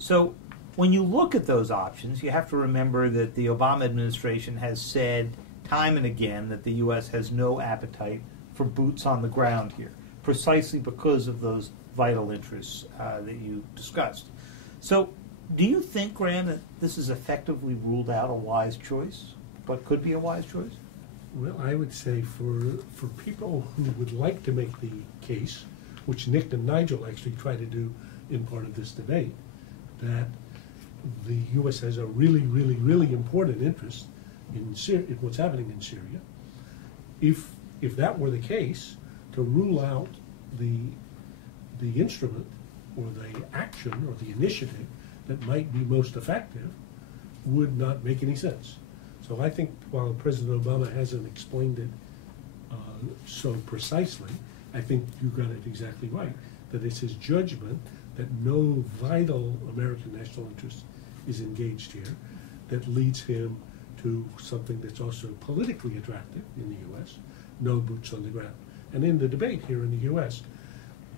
So when you look at those options, you have to remember that the Obama administration has said time and again that the U.S. has no appetite for boots on the ground here, precisely because of those vital interests that you discussed. So do you think, Graham, that this has effectively ruled out a wise choice? What could be a wise choice? Well, I would say for people who would like to make the case, which Nick and Nigel actually try to do in part of this debate, that the U.S. has a really, really, really important interest in what's happening in Syria. If that were the case, to rule out the instrument or the action or the initiative that might be most effective would not make any sense. So I think while President Obama hasn't explained it so precisely, I think you got it exactly right, that it's his judgment that no vital American national interest is engaged here that leads him to something that's also politically attractive in the U.S., no boots on the ground. And in the debate here in the U.S.,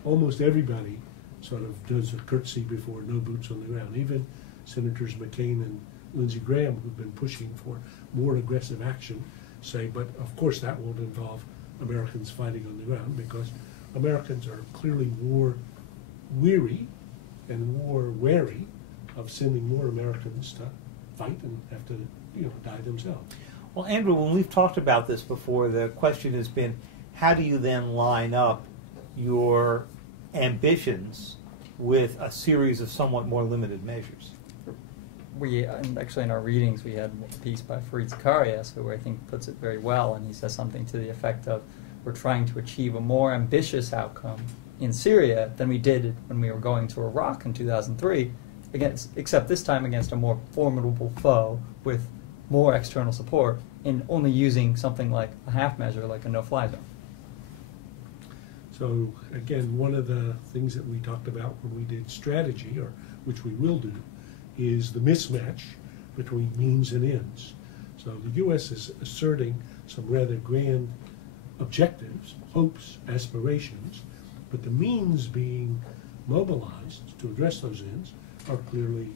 almost everybody sort of does a curtsy before no boots on the ground. Even Senators McCain and Lindsey Graham, who've been pushing for more aggressive action, say, but of course that won't involve Americans fighting on the ground, because Americans are clearly more weary and more wary of sending more Americans to fight and have to, die themselves. Well, Andrew, when we've talked about this before, the question has been, how do you then line up your ambitions with a series of somewhat more limited measures? We actually in our readings we had a piece by Fareed Zacharias who I think puts it very well, and he says something to the effect of, we're trying to achieve a more ambitious outcome in Syria than we did when we were going to Iraq in 2003, except this time against a more formidable foe with more external support, and only using something like a half measure, like a no-fly zone. So again, one of the things that we talked about when we did strategy, or which we will do, is the mismatch between means and ends. So the U.S. is asserting some rather grand objectives, hopes, aspirations, but the means being mobilized to address those ends are clearly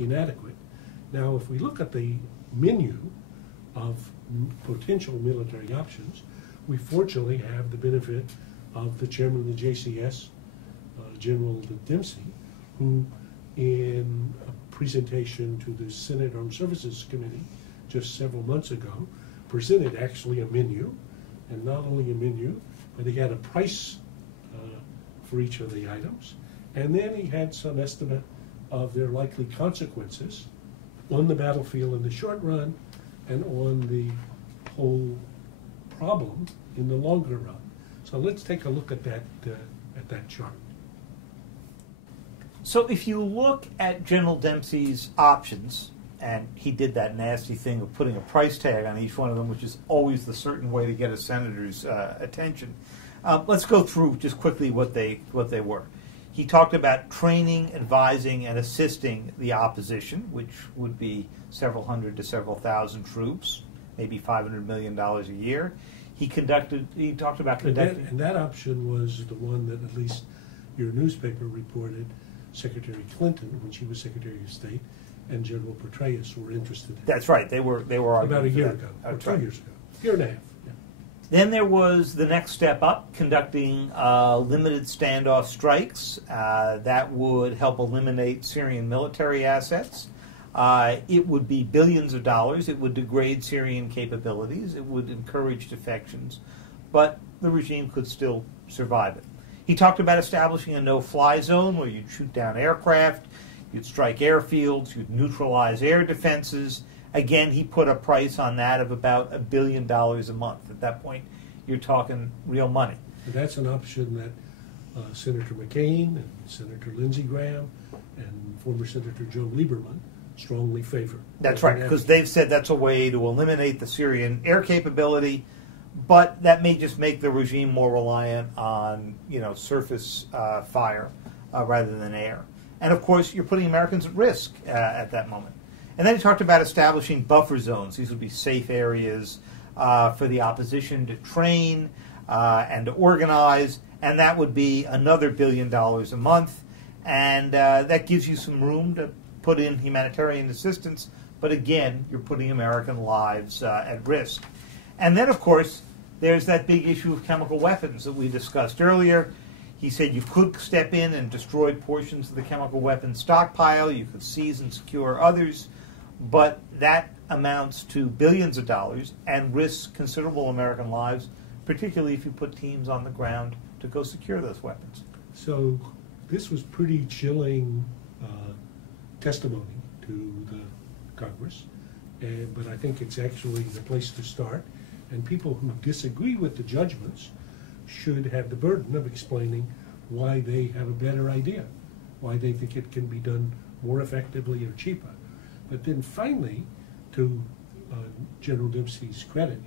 inadequate. Now, if we look at the menu of potential military options, we fortunately have the benefit of the chairman of the JCS, General Dempsey, who in a presentation to the Senate Armed Services Committee just several months ago presented actually a menu, and not only a menu, but he had a price for each of the items, and then he had some estimate of their likely consequences on the battlefield in the short run and on the whole problem in the longer run. So let's take a look at that chart. So if you look at General Dempsey's options, and he did that nasty thing of putting a price tag on each one of them, which is always the certain way to get a senator's attention. Let's go through just quickly what they were. He talked about training, advising, and assisting the opposition, which would be several hundred to several thousand troops, maybe $500 million a year. He talked about conducting. And that option was the one that at least your newspaper reported Secretary Clinton, when she was Secretary of State, and General Petraeus were interested in. That's right. They were about a year ago, or 2 years ago, year and a half. Yeah. Then there was the next step up, conducting limited standoff strikes that would help eliminate Syrian military assets. It would be billions of dollars. It would degrade Syrian capabilities. It would encourage defections. But the regime could still survive it. He talked about establishing a no-fly zone where you'd shoot down aircraft, you'd strike airfields, you'd neutralize air defenses. Again, he put a price on that of about $1 billion a month. At that point, you're talking real money. That's an option that Senator McCain and Senator Lindsey Graham and former Senator Joe Lieberman strongly favor. That's right, because they've said that's a way to eliminate the Syrian air capability, but that may just make the regime more reliant on, surface fire rather than air. And of course, you're putting Americans at risk at that moment. And then he talked about establishing buffer zones. These would be safe areas for the opposition to train and to organize, and that would be another $1 billion a month. And that gives you some room to put in humanitarian assistance, but again, you're putting American lives at risk. And then, of course, there's that big issue of chemical weapons that we discussed earlier. He said you could step in and destroy portions of the chemical weapons stockpile, you could seize and secure others, but that amounts to billions of dollars and risks considerable American lives, particularly if you put teams on the ground to go secure those weapons. So this was pretty chilling testimony to the Congress, but I think it's actually the place to start. And people who disagree with the judgments should have the burden of explaining why they have a better idea, why they think it can be done more effectively or cheaper. But then finally, to General Dempsey's credit,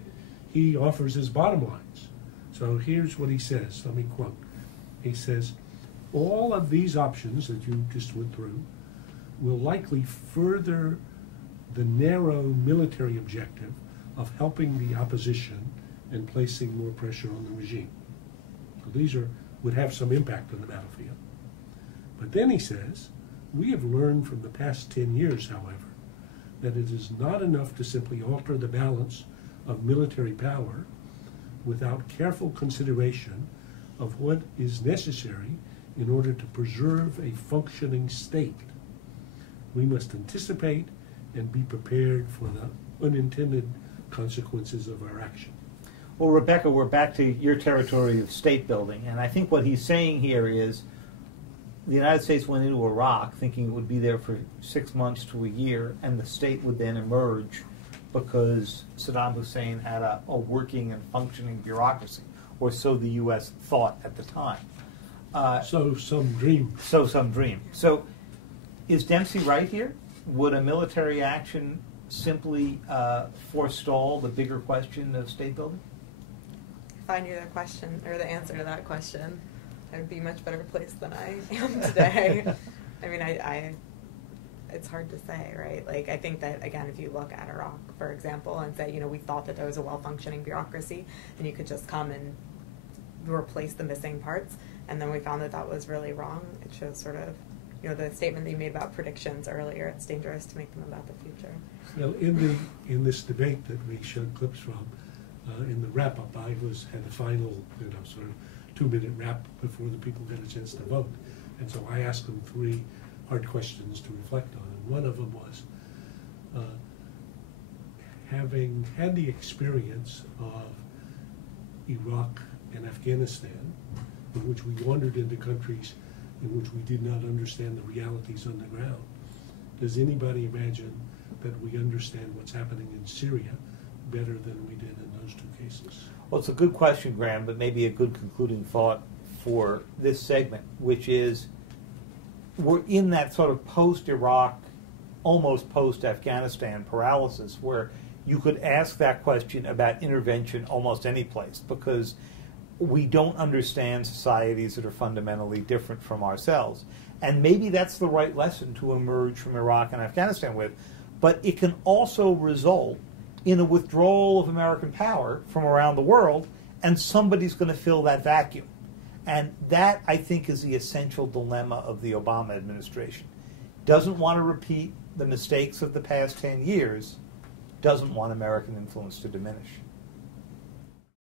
he offers his bottom lines. So here's what he says, let me quote. He says, all of these options that you just went through will likely further the narrow military objective of helping the opposition and placing more pressure on the regime. So these would have some impact on the battlefield. But then he says, we have learned from the past 10 years, however, that it is not enough to simply alter the balance of military power without careful consideration of what is necessary in order to preserve a functioning state. We must anticipate and be prepared for the unintended consequences of our action. Well, Rebecca, we're back to your territory of state building, and I think what he's saying here is the United States went into Iraq thinking it would be there for 6 months to a year, and the state would then emerge because Saddam Hussein had a working and functioning bureaucracy, or so the U.S. thought at the time. So some dream. So is Dempsey right here? Would a military action simply forestall the bigger question of state building? If I knew the question or the answer to that question, I would be much better placed than I am today. I mean, it's hard to say, right? Like, I think that, again, if you look at Iraq, for example, and say, we thought that there was a well-functioning bureaucracy, and you could just come and replace the missing parts, and then we found that that was really wrong. It shows sort of, the statement that you made about predictions earlier, it's dangerous to make them about the future. Well, in this debate that we showed clips from, in the wrap-up, I had the final, sort of 2-minute wrap before the people got a chance to vote. And so I asked them 3 hard questions to reflect on. And one of them was, having had the experience of Iraq and Afghanistan, in which we wandered into countries in which we did not understand the realities on the ground, does anybody imagine that we understand what's happening in Syria better than we did in those 2 cases? Well, it's a good question, Graham, but maybe a good concluding thought for this segment, which is we're in that sort of post-Iraq, almost post-Afghanistan paralysis where you could ask that question about intervention almost any place because we don't understand societies that are fundamentally different from ourselves. And maybe that's the right lesson to emerge from Iraq and Afghanistan with. But it can also result in a withdrawal of American power from around the world, and somebody's going to fill that vacuum. And that, I think, is the essential dilemma of the Obama administration. Doesn't want to repeat the mistakes of the past 10 years, doesn't want American influence to diminish.